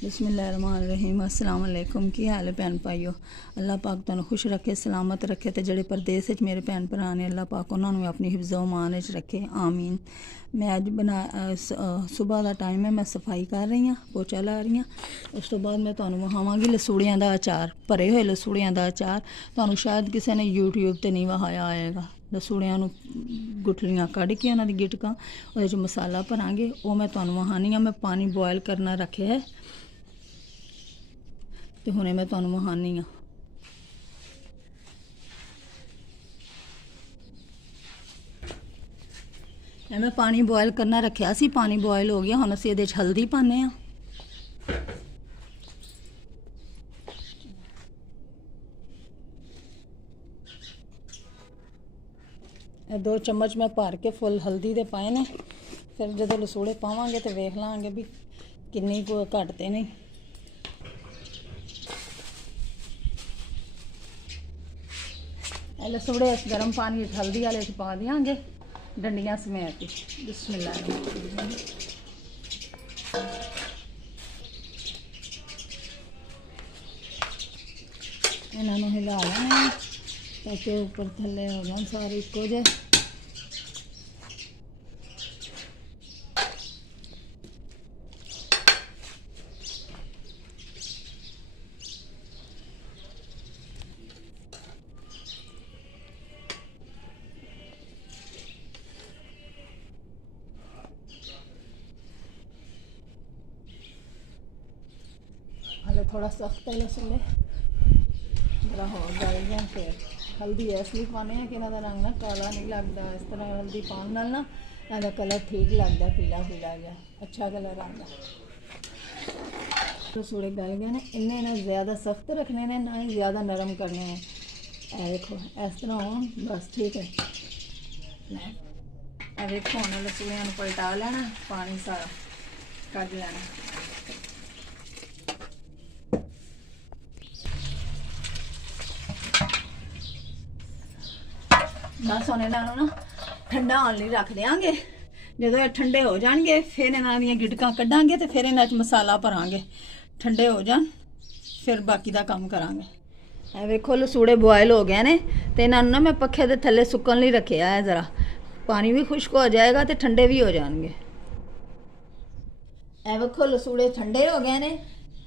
बिस्मिल्लाहिर्रहमानिर्रहीम। अस्सलाम वालेकुम। की हाल है भैन भाईओ। अल्लाह पाक तुहानू खुश रखे, सलामत रखे, तो जेडे परदेस मेरे भैन भरा ने अल्लाह पाक उन्होंने अपनी हिफ्ज़ो मान रखे, आमीन। मैं अज बना सुबह का टाइम है, मैं सफाई कर रही हाँ, पोचा ला रही हाँ। उस तो बाद मैं तुहानू विखावांगी लसूड़ियाँ का अचार, भरे हुए लसूड़ियाँ का अचार। तुहानू शायद किसी ने यूट्यूब पर नहीं विखाया आएगा। लसूड़ियाँ गुठलियाँ कढ़ के उन्होंने गिटकां वो मसाला भरांगे, वो मैं तुहानू विखानी हाँ। मैं पानी बॉयल करना रखे है तो हुणे मैं तुहानू विखानी हाँ। मैं पानी बॉयल करना रखा सी, पानी बॉयल हो गया। हुण असीं इहदे च हल्दी पाने हाँ। दो चम्मच मैं भर के फुल हल्दी दे पाए ने। फिर जो लसूड़े पावांगे तो वेख लांगे भी किन्नी को घटते नहीं। लसूड़े इस गर्म पानी हल्दी वाले पा देंगे डंडियां समेत। बिस्मिल्लाह इन्होंने हिला लेना ताकि ऊपर थले हो जाए सारे इको जे। हले थोड़ा सख्त है लसूड़े, जरा हो गल जाए। फिर हल्दी इसलिए पाने कि इन्हों का रंग ना काला नहीं लगता। इस तरह हल्दी पाने नाल ना इनका कलर ठीक लगता, पीला पीला जहा अच्छा कलर आता। लसूड़े गल गए ने, इन्हें ना ज़्यादा सख्त रखने ने ना ही ज़्यादा नरम करने हैं। देखो इस तरह हो बस ठीक है। देखो हम लसूड़ियाँ पलटा लेना, पानी सारा कढ़ लेना। बस हम इन्हों ना ठंडा होने लिए रख देंगे। जो ये ठंडे हो जाएंगे फिर इन्हों दी गिटकां कढ़ांगे तो फिर इन्हां च मसाला भरांगे। ठंडे हो जान फिर बाकी का काम करांगे। वेखो लसूड़े बॉयल हो गए ने, तो इन्हों ना मैं पखे के थले सुकन लिए रखे है। ज़रा पानी भी खुश्क हो जाएगा तो ठंडे भी हो जाएंगे। वेखो लसूड़े ठंडे हो गए ने,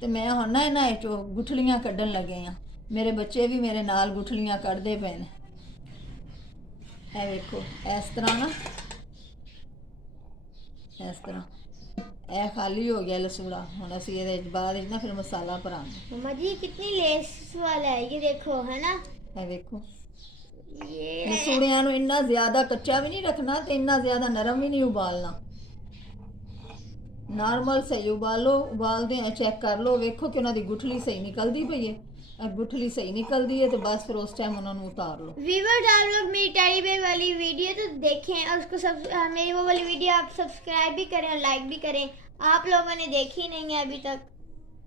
तो मैं हम ना इन्हां चो गुठलियाँ कढ़न लगे हाँ। मेरे बच्चे भी मेरे नाल गुठलियाँ कढ़ते पे ने। वेखो इस तरह ना, इस तरह यह खाली हो गया लसूड़ा। हम असी ये बाद ना फिर मसाला भरांगे। मम्मा जी कितनी लेस वाला है ये, देखो है ना। देखो ये लसूड़ियां नूं इन्ना ज्यादा कच्चा भी नहीं रखना तो इन्ना ज्यादा नरम भी नहीं उबालना। नॉर्मल सही उबालो, उबालते हैं चेक कर लो, वेखो कि उन्होंने गुठली सही निकलती पई है। गुठली सही निकलती है तो बस फिर उस टाइम उन्होंने उतार लो। व्यूअर्स आप लोग मेरी टेडी बेयर वाली वीडियो तो देखें और उसको सब मेरी वो वाली वीडियो आप सब्सक्राइब भी करें और लाइक भी करें। आप लोगों ने देखी नहीं है अभी तक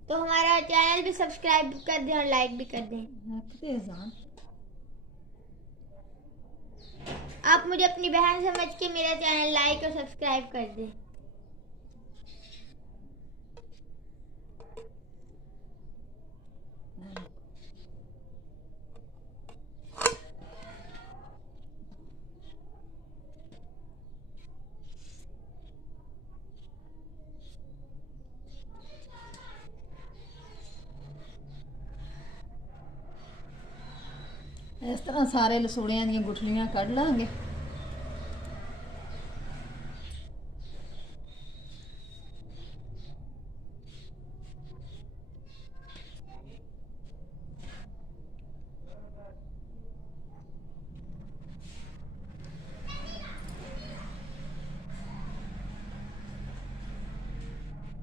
तो हमारा चैनल भी सब्सक्राइब कर दें और लाइक भी कर दें। आप मुझे अपनी बहन समझ के मेरा चैनल लाइक और सब्सक्राइब कर दें। इस तरह सारे लसूड़ियां दी गुठलियां कढ़ लांगे।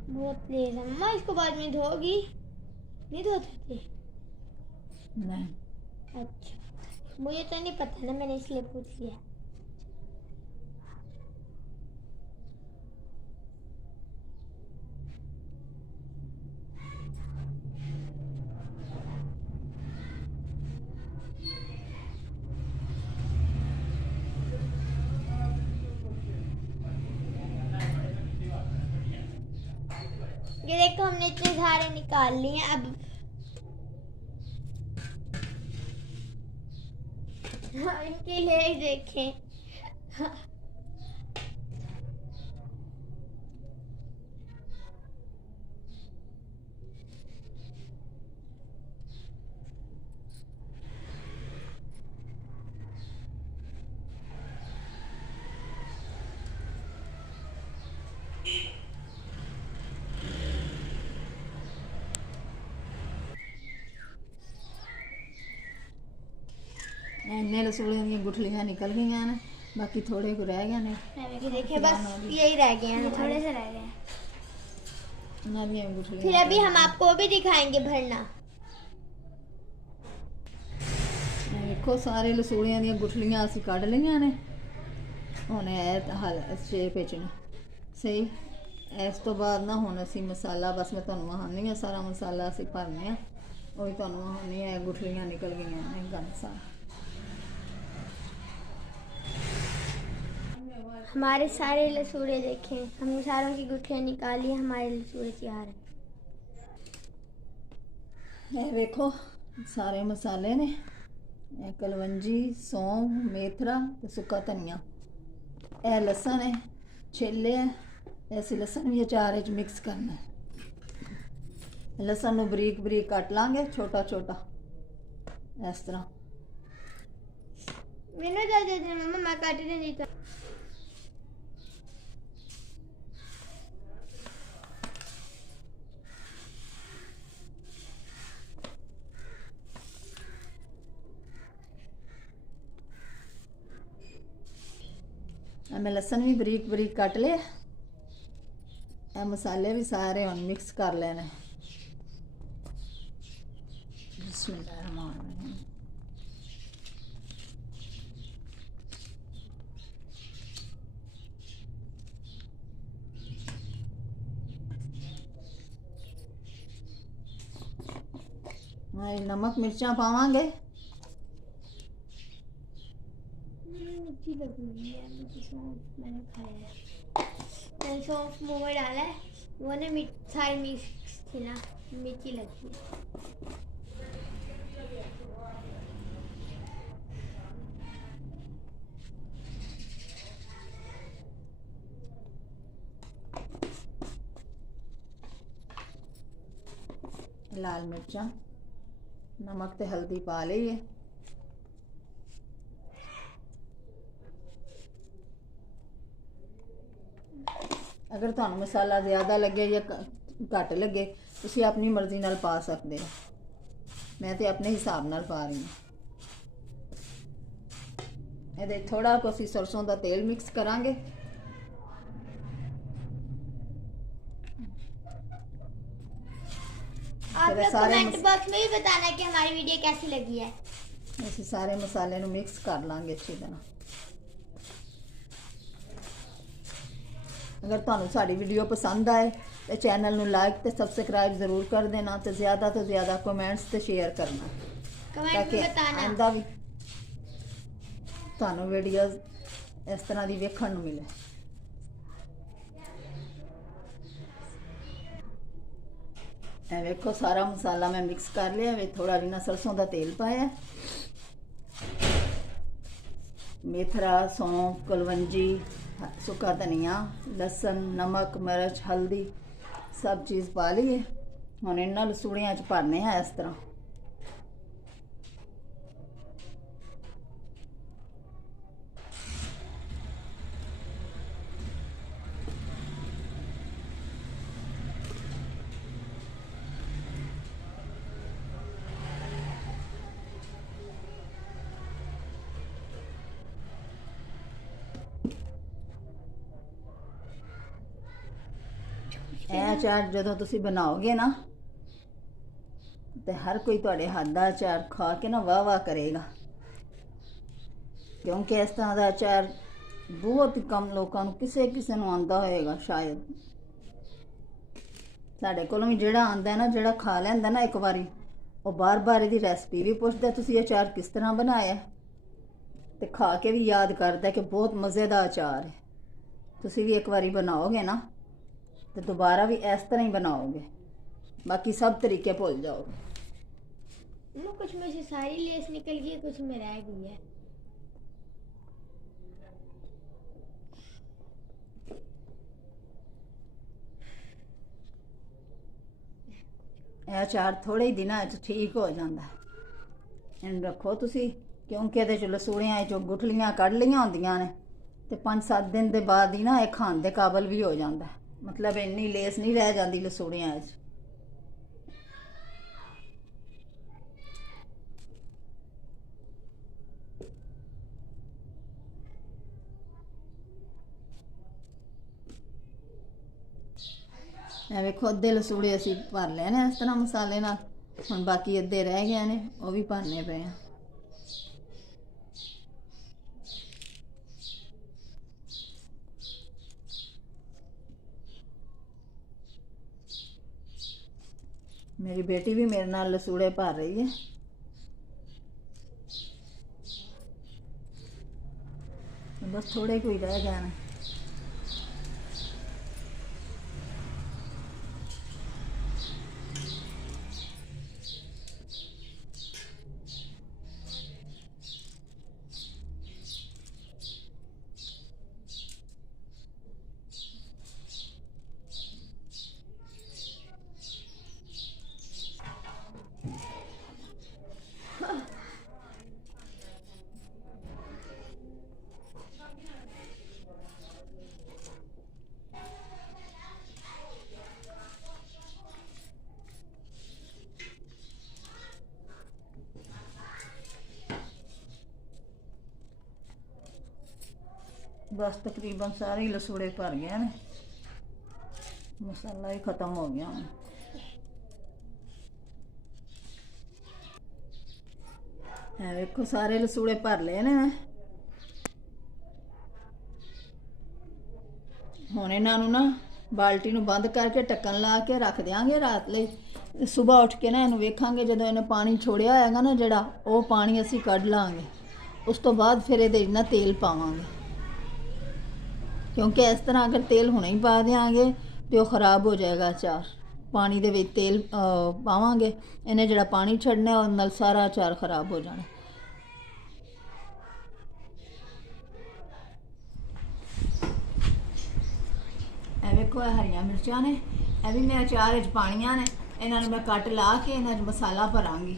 बहुत तेज है मम्मा, इसको बाद में धोगी नहीं धोती? नहीं अच्छा मुझे तो नहीं पता ना, मैंने इसलिए पूछ लिया। ये देखो हमने इतने सारे निकाल लिए हैं। अब इनके लिए देखें। इन्ने रसोड़े दी गुठलियां निकल गई ने, बाकी थोड़े को रह गए ने। ये देखिए बस यही रह गए हैं, थोड़े से रह गए हैं। इन्हां दी गुठलियां फिर अभी हम आपको भी दिखाएंगे भरना। देखो सारे लसूड़ियां दी गुठलियां असीं कढ लईआं ने। हुण हल शेप विच ने सही। इस तो बाद ना हुण असीं मसाला, बस मैं तुहानूं वहानी है सारा मसाला असीं भरने आ। ਉਹ ਵੀ ਤੁਹਾਨੂੰ ਹੁਣੀ ਹੈ ਗੁਠਲੀਆਂ निकल गई ने गंद सारा। हमारे सारे लसूड़े देखें, हमने सारों की गुठलियाँ निकाली, हमारे लसूड़े तैयार हैं। ਇਹ ਵੇਖੋ ਸਾਰੇ ਮਸਾਲੇ ਨੇ, ਇਹ ਕਲਵੰਜੀ, ਸੌਂਫ, ਮੇਥਰਾ ਤੇ ਸੁੱਕਾ ਧਨੀਆ। ਇਹ ਲਸਣ ਹੈ ਛਿੱਲੇ ਹੈ, ਅਸੀਂ ਲਸਣ ਵੀ ਅਚਾਰ ਵਿੱਚ ਮਿਕਸ ਕਰਨਾ ਹੈ। लसन ਨੂੰ ਬਰੀਕ ਬਰੀਕ ਕੱਟ ਲਾਂਗੇ ਛੋਟਾ ਛੋਟਾ ਇਸ ਤਰ੍ਹਾਂ। मैंने क्या दे दिया मम्मा, मैं काट नहीं देता। मैं लसन भी बरीक बरीक कट लिया। ਇਹ मसाले भी सारे हम मिक्स कर लेने। बिस्मिल्लाहिर्रहमानिर्रहीम। नमक मिर्चा पावांगे। अच्छी लग रही है, मुझे सौंफ मैंने खाया है। मैंने सौंफ मुँह में डाला है, वो ना सारी मिक्स थी ना, मीठी लगती है। लाल मिर्चा, नमक ते हल्दी पा ली है। अगर तुहानू मसाला ज़्यादा लगे या घट लगे तुसीं अपनी मर्जी नाल पा सकते हो। मैं तो अपने हिसाब नाल पा रही हूँ। ये थोड़ा को असीं सरसों का तेल मिक्स करांगे। आप लोग कमेंट बॉक्स में भी बताना कि हमारी वीडियो कैसी लगी है। ਅਸੀਂ ਸਾਰੇ ਮਸਾਲੇ ਨੂੰ ਮਿਕਸ ਕਰ ਲਾਂਗੇ ਅੱਛੀ ਤਰ੍ਹਾਂ। अगर ਤੁਹਾਨੂੰ ਸਾਡੀ ਵੀਡੀਓ ਪਸੰਦ ਆਏ ਤੇ ਚੈਨਲ ਨੂੰ ਲਾਈਕ ਤੇ ਸਬਸਕ੍ਰਾਈਬ ਜ਼ਰੂਰ ਕਰ ਦੇਣਾ ਤੇ ਜ਼ਿਆਦਾ ਤੋਂ ਜ਼ਿਆਦਾ ਕਮੈਂਟਸ ਤੇ ਸ਼ੇਅਰ ਕਰਨਾ कमेंट में बताना ਆਂਦਾ ਵੀ ਤੁਹਾਨੂੰ ਵੀਡੀਓਜ਼ ਇਸ ਤਰ੍ਹਾਂ ਦੀ ਵੇਖਣ ਨੂੰ ਮਿਲੇ। ਇਹ ਵੇਖੋ ਸਾਰਾ ਮਸਾਲਾ ਮੈਂ ਮਿਕਸ ਕਰ ਲਿਆ ਵੇ। ਥੋੜਾ ਜਿਹਾ ਸਰਸੋਂ ਦਾ ਤੇਲ ਪਾਇਆ, मेथरा, सौंफ, कलवंजी, सूखा धनिया, लसन, नमक, मिर्च, हल्दी सब चीज़ पा ली है। हम इन्होंने लसूड़ियाँ च भरने हैं इस तरह। ਇਹ ਅਚਾਰ ਜਦੋਂ ਤੁਸੀਂ ਬਣਾਓਗੇ ਨਾ ਤੇ ਹਰ ਕੋਈ ਤੁਹਾਡੇ ਹੱਥ ਦਾ ਅਚਾਰ ਖਾ ਕੇ ਨਾ ਵਾਹ ਵਾਹ ਕਰੇਗਾ, ਕਿਉਂਕਿ ਇਸ ਤਰ੍ਹਾਂ ਦਾ ਅਚਾਰ ਬਹੁਤ ਹੀ ਕਮ ਲੋਕਾਂ ਨੂੰ ਕਿਸੇ ਨੂੰ ਆਉਂਦਾ ਹੋਏਗਾ ਸ਼ਾਇਦ। ਸਾਡੇ ਕੋਲੋਂ ਵੀ ਜਿਹੜਾ ਆਉਂਦਾ ਨਾ, ਜਿਹੜਾ ਖਾ ਲੈਂਦਾ ਨਾ ਇੱਕ ਵਾਰੀ, ਉਹ ਬਾਰ-ਬਾਰ ਇਹਦੀ ਰੈਸਪੀ ਵੀ ਪੁੱਛਦਾ ਤੁਸੀਂ ਅਚਾਰ ਕਿਸ ਤਰ੍ਹਾਂ ਬਣਾਇਆ, ਤੇ ਖਾ ਕੇ ਵੀ ਯਾਦ ਕਰਦਾ ਕਿ ਬਹੁਤ ਮਜ਼ੇ ਦਾ ਅਚਾਰ ਹੈ। ਤੁਸੀਂ ਵੀ ਇੱਕ ਵਾਰੀ ਬਣਾਓਗੇ ਨਾ तो दोबारा भी इस तरह ही बनाओगे, बाकी सब तरीके भूल जाओगे। कुछ में से सारी लेस निकल गई, कुछ में रह गई है। ਇਹ ਅਚਾਰ ਥੋੜੇ ਹੀ ਦਿਨਾਂ 'ਚ ਠੀਕ ਹੋ ਜਾਂਦਾ। ਇਹਨੂੰ ਰੱਖੋ ਤੁਸੀਂ, ਕਿਉਂਕਿ ਇਹਦੇ 'ਚ ਲਸੂੜੀਆਂ 'ਚੋਂ ਗੁਠਲੀਆਂ ਕੱਢ ਲਈਆਂ ਹੁੰਦੀਆਂ ਨੇ ਤੇ 5-7 ਦਿਨ ਦੇ ਬਾਅਦ ਹੀ ਨਾ ਇਹ ਖਾਣ ਦੇ ਕਾਬਲ ਵੀ ਹੋ ਜਾਂਦਾ। ਮਤਲਬ ਇੰਨੀ ਲੇਸ ਨਹੀਂ ਰਹਿ ਜਾਂਦੀ ਲਸੂੜੀਆਂ 'ਚ। ਵੇਖੋ ਅੱਧੇ ਲਸੂੜੇ ਅਸੀਂ ਭਰ ਲਏ ਨੇ ਇਸ ਤਰ੍ਹਾਂ ਮਸਾਲੇ ਨਾਲ। ਹੁਣ ਬਾਕੀ ਅੱਧੇ ਰਹਿ ਗਏ ਨੇ, ਉਹ ਵੀ ਭਰਨੇ ਪਏ ਆ। मेरी बेटी भी मेरे नाल लसूड़े भर रही है। बस थोड़े कोई रह गए हैं। बस तकरीबन सारे ही लसूड़े भर गए ने, मसाला ही खत्म हो गया हूँ। देखो सारे लसूड़े भर ले ने मैं। हुण इन्हां नूं ना बाल्टी नूं बंद करके ढक्कन ला के रख देंगे रात लई। सुबह उठ के ना इन्हूं वेखांगे, जदों इन्हें पानी छोड़िया होएगा ना जिहड़ा, वो पानी असीं कढ लांगे। उस तो बाद फिर इहदे ना तेल पावांगे, क्योंकि इस तरह अगर तेल हुणे ही पा देंगे तो वह खराब हो जाएगा अचार। पानी दे विच तेल पावांगे, इन्हें जिहड़ा पानी छड्डना उस नाल सारा अचार खराब हो जाना। ए वेखो हरियां मिर्चां ने, यह भी मैं अचार विच पाणियां ने। इन्हां नूं मैं कट ला के इन्हां च मसाला भरांगी।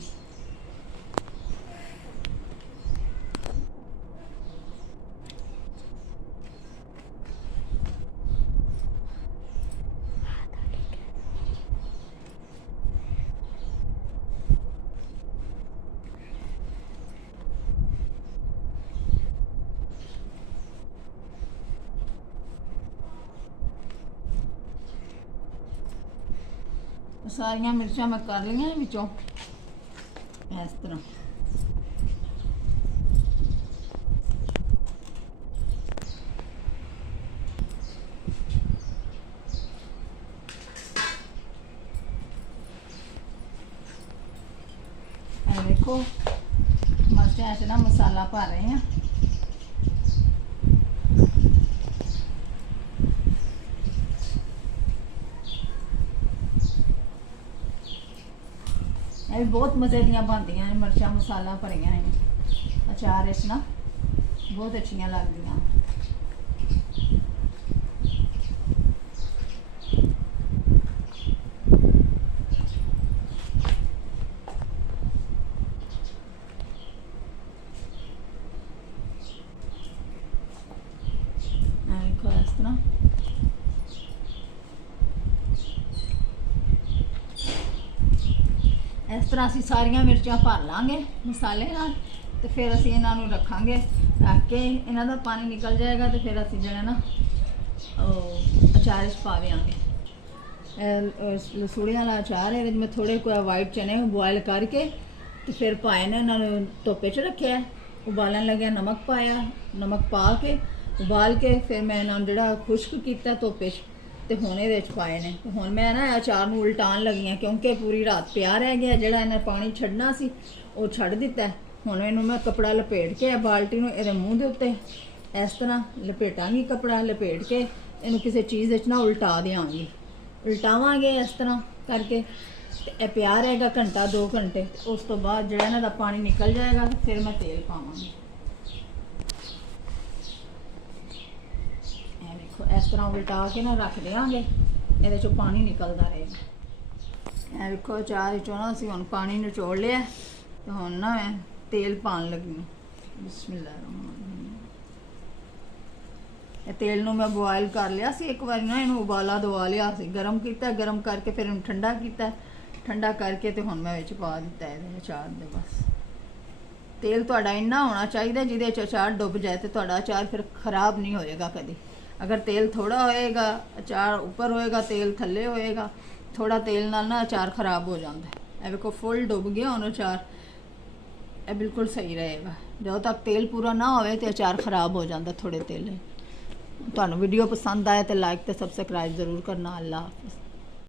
सारिया मिर्चा मैं कर लिया विचों इस तरह। देखो मिर्चा च ना मसाला पा रहे हैं। ये भी बहुत मज़े दियां बनदियां ने, मिर्चा मसाला भरियां हैं अचार इस ना, बहुत अच्छियां लगदियां। देखो इस तरह इस तरह असी सारिया मिर्चां भर लाँगे मसाले नाल, तो फिर असी इन्हां नूं रखांगे। रख के इन्हां दा पानी निकल जाएगा तो फिर असी जो ना अचार पा देंगे। लसूड़ियां वाला अचार है, मैं थोड़े को वाइट चने बॉयल करके तो फिर पाए ने, इन्होंने धुप्पे च रखे, उबालन लगे नमक पाया, नमक पा के उबाल के फिर मैं इन्होंने जोड़ा खुश्क किया धुप्पे तो हुण इहदे च पाए ने। तो हुण मैं ना अचार नूं उल्टान लगी हाँ, क्योंकि पूरी रात पिया रह गया, जिहड़ा इन्हें पानी छड्डना सी वो छड्ड दिता। हुण इहनूं मैं कपड़ा लपेट के बाल्टी नूं इहदे मूँह दे उत्ते इस तरह लपेटांगी, कपड़ा लपेट के इहनूं किसी चीज़ विच ना उल्टा देंगी। ਉਲਟਾਵਾਂਗੇ ਇਸ ਤਰ੍ਹਾਂ ਕਰਕੇ ਤੇ ਇਹ ਪਿਆ ਰਹੇਗਾ ਘੰਟਾ 2 ਘੰਟੇ। ਉਸ ਤੋਂ ਬਾਅਦ ਜਿਹੜਾ ਇਹਨਾਂ ਦਾ ਪਾਣੀ ਨਿਕਲ ਜਾਏਗਾ ਤੇ ਫਿਰ ਮੈਂ ਤੇਲ ਪਾਵਾਂਗੀ। ਇਹ ਦੇਖੋ ਇਸ ਤਰ੍ਹਾਂ ਉਲਟਾ ਕੇ ਨਾ ਰੱਖ ਦਿਆਂਗੇ, ਇਹਦੇ ਚੋਂ ਪਾਣੀ ਨਿਕਲਦਾ ਰਹੇਗਾ। ਇਹ ਦੇਖੋ ਅਚਾਰ ਵਿੱਚੋਂ ਨਾ ਅਸੀਂ ਹੁਣ ਪਾਣੀ ਨਿਚੋੜ ਲਿਆ ਤੇ ਹੁਣ ਨਾ ਮੈਂ ਤੇਲ ਪਾਉਣ ਲੱਗੀ ਹਾਂ। ਬਿਸਮਿਲ੍ਲਾਹਿਰਰਹਿਮਾਨਿਰਰਹੀਮ। ਇਹ ਤੇਲ ਨੂੰ ਮੈਂ ਬੋਇਲ ਕਰ ਲਿਆ ਸੀ ਇੱਕ ਵਾਰੀ ਨਾ, ਇਹਨੂੰ ਉਬਾਲਾ ਦਵਾ ਲਿਆ ਸੀ, ਗਰਮ ਕੀਤਾ, ਗਰਮ ਕਰਕੇ ਫਿਰ ਇਹਨੂੰ ਠੰਡਾ ਕੀਤਾ, ਠੰਡਾ ਕਰਕੇ ਤੇ ਹੁਣ ਮੈਂ ਵਿੱਚ ਪਾ ਦਿੱਤਾ ਇਹਦੇ ਅਚਾਰ ਦੇ। ਬਸ ਤੇਲ ਤੁਹਾਡਾ ਇੰਨਾ ਹੋਣਾ ਚਾਹੀਦਾ ਜਿਹਦੇ 'ਚ ਅਚਾਰ ਡੁੱਬ ਜਾਏ ਤੇ ਤੁਹਾਡਾ ਅਚਾਰ ਫਿਰ ਖਰਾਬ ਨਹੀਂ ਹੋਏਗਾ ਕਦੇ। ਅਗਰ ਤੇਲ ਥੋੜਾ ਹੋਏਗਾ, ਅਚਾਰ ਉੱਪਰ ਹੋਏਗਾ, ਤੇਲ ਥੱਲੇ ਹੋਏਗਾ, ਥੋੜਾ ਤੇਲ ਨਾਲ ਨਾ ਅਚਾਰ ਖਰਾਬ ਹੋ ਜਾਂਦਾ। ਇਹ ਵੇਖੋ ਫੁੱਲ ਡੁੱਬ ਗਿਆ ਹੁਣ ਅਚਾਰ, ਇਹ ਬਿਲਕੁਲ ਸਹੀ ਰਹੇਗਾ। ਜਦੋਂ ਤੱਕ ਤੇਲ ਪੂਰਾ ਨਾ ਹੋਵੇ ਤੇ ਅਚਾਰ ਖਰਾਬ ਹੋ ਜਾਂਦਾ ਥੋੜੇ ਤੇਲ। ਤੁਹਾਨੂੰ ਵੀਡੀਓ ਪਸੰਦ ਆਏ ਤੇ ਲਾਈਕ ਤੇ ਸਬਸਕ੍ਰਾइब ज़रूर करना। अल्लाह हाफ़िज़।